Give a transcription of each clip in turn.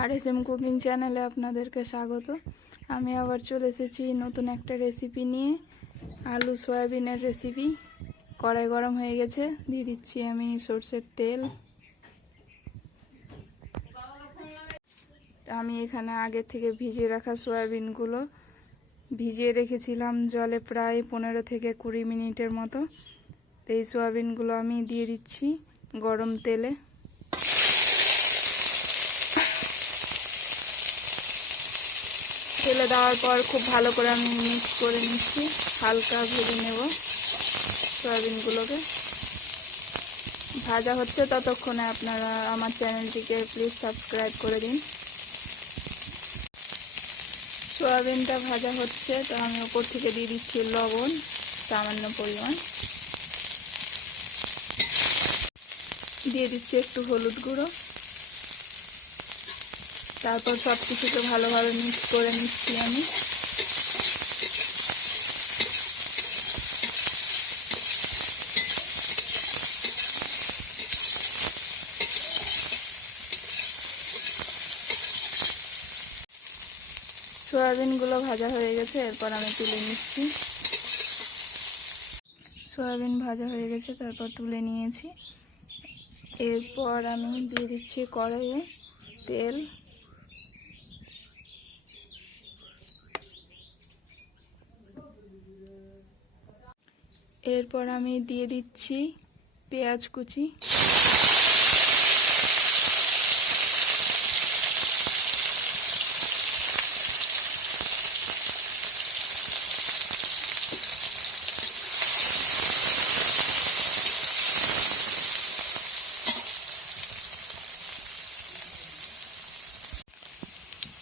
আর cooking চ্যানেলে আপনাদেরকে স্বাগত। আমি আবার চলে এসেছি নতুন একটা রেসিপি নিয়ে, আলু সয়াবিনের রেসিপি। কড়াই গরম হয়ে গেছে, দিয়ে দিচ্ছি আমি সরষের তেল। আমি এখানে আগে থেকে ভিজিয়ে রাখা সয়াবিনগুলো ভিজিয়ে রেখেছিলাম জলে প্রায় 15 থেকে 20 মিনিটের মতো। এই সয়াবিনগুলো আমি দিয়ে দিচ্ছি গরম তেলে। তেলে দেওয়ার পর খুব ভালো করে আমি মিক্স করে নিচ্ছি, হালকা ভেজে নেব সয়াবিনগুলোকে। ভাজা হচ্ছে ততক্ষণে আপনারা আমার চ্যানেলটিকে প্লিজ সাবস্ক্রাইব করে দিন। সয়াবিনটা ভাজা হচ্ছে, তো আমি ওপর থেকে দিয়ে দিচ্ছি লবণ সামান্য পরিমাণ, দিয়ে দিচ্ছি একটু হলুদ গুঁড়ো। তারপর সব কিছুকে ভালোভাবে মিক্স করে নিচ্ছি আমি। সয়াবিনগুলো ভাজা হয়ে গেছে, এরপর আমি তুলে নিচ্ছি। সয়াবিন ভাজা হয়ে গেছে, তারপর তুলে নিয়েছি। এরপর আমি দিয়ে দিচ্ছি কড়াইয়ে তেল। এরপর আমি দিয়ে দিচ্ছি পেঁয়াজ কুচি।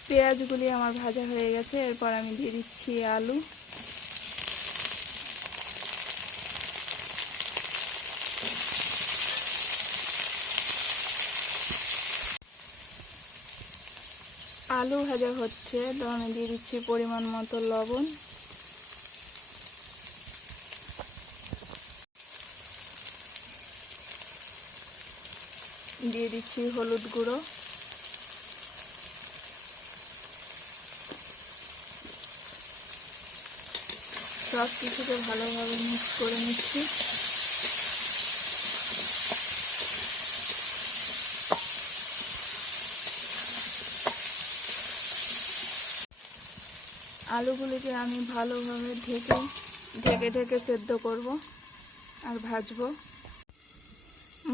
পেঁয়াজগুলি আমার ভাজা হয়ে গেছে, এরপর আমি দিয়ে দিচ্ছি আলু। আলু ভাজা হচ্ছে, তো আমি দিয়ে দিচ্ছি পরিমাণ মতো লবণ। দিয়ে দিচ্ছি হলুদ গুঁড়ো। সব কিছুকে ভালোভাবে মিক্স করে নিচ্ছি। আলুগুলিকে আমি ভালোভাবে ঢেকে ঢেকে সেদ্ধ করব আর ভাজবো।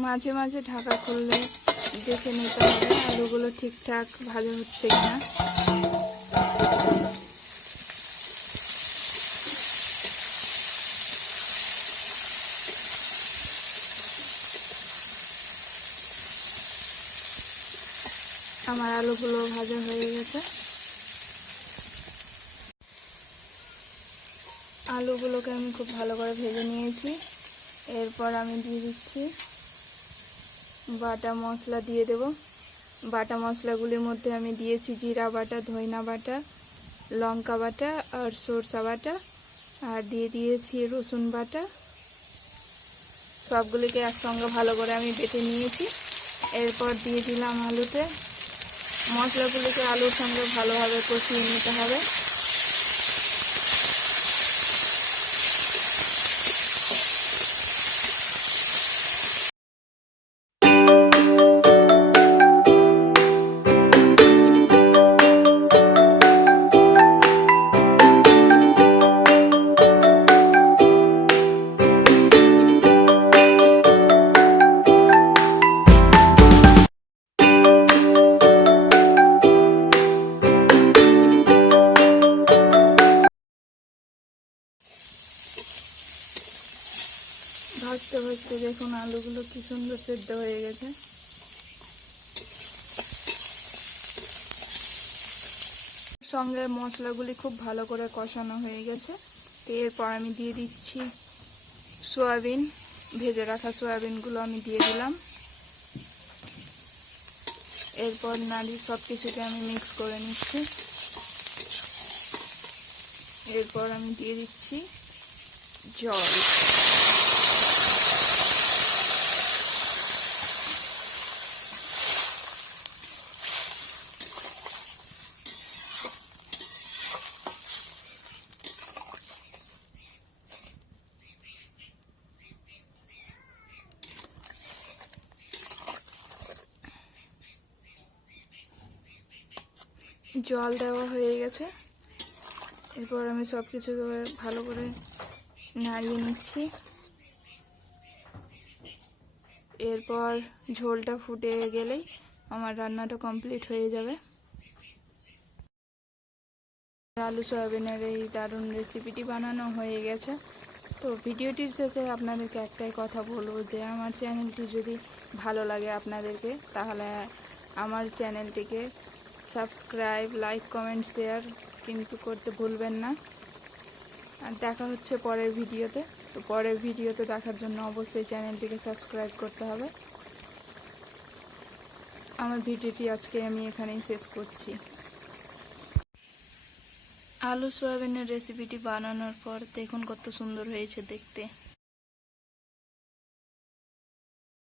মাঝে মাঝে ঢাকা খুললে দেখে নিতে হবে আলুগুলো ঠিকঠাক ভাজা হচ্ছে কিনা। আমার আলুগুলো ভাজা হয়ে গেছে। আলুগুলোকে আমি খুব ভালো করে ভেজে নিয়েছি। এরপর আমি দিয়ে দিচ্ছি বাটা মশলা দিয়ে দেব। বাটা মশলাগুলির মধ্যে আমি দিয়েছি জিরা বাটা, ধইনা বাটা, লঙ্কা বাটা আর সরষা বাটা, আর দিয়ে দিয়েছি রসুন বাটা। সবগুলিকে একসঙ্গে ভালো করে আমি বেটে নিয়েছি। এরপর দিয়ে দিলাম আলুতে। মশলাগুলিকে আলুর সঙ্গে ভালোভাবে কষিয়ে নিতে হবে। ভাজতে ভাজতে দেখুন আলুগুলো কি সুন্দর সেদ্ধ হয়ে গেছে। সঙ্গে মশলাগুলি খুব ভালো করে কষানো হয়ে গেছে। এরপর আমি দিয়ে দিচ্ছি সয়াবিন। ভেজে রাখা সয়াবিনগুলো আমি দিয়ে দিলাম। এরপর নাড়িয়ে সব কিছুকে আমি মিক্স করে নিচ্ছি। এরপর আমি দিয়ে দিচ্ছি জল। জল দেওয়া হয়ে গেছে। এরপর আমি সব কিছু ভালো করে নাড়িয়ে নিচ্ছি। এরপর ঝোলটা ফুটে গেলেই আমার রান্নাটা কমপ্লিট হয়ে যাবে। আলু সয়াবিনের এই দারুণ রেসিপিটি বানানো হয়ে গেছে। তো ভিডিওটির শেষে আপনাদেরকে একটাই কথা বলবো যে আমার চ্যানেলটি যদি ভালো লাগে আপনাদেরকে, তাহলে আমার চ্যানেলটিকে সাবস্ক্রাইব, লাইক, কমেন্ট, শেয়ার কিন্তু করতে ভুলবেন না। আর দেখা হচ্ছে পরের ভিডিওতে। তো পরের ভিডিওতে দেখার জন্য অবশ্যই চ্যানেলটিকে সাবস্ক্রাইব করতে হবে। আমার ভিডিওটি আজকে আমি এখানেই শেষ করছি। আলু সয়াবিনের রেসিপিটি বানানোর পর দেখুন কত সুন্দর হয়েছে দেখতে।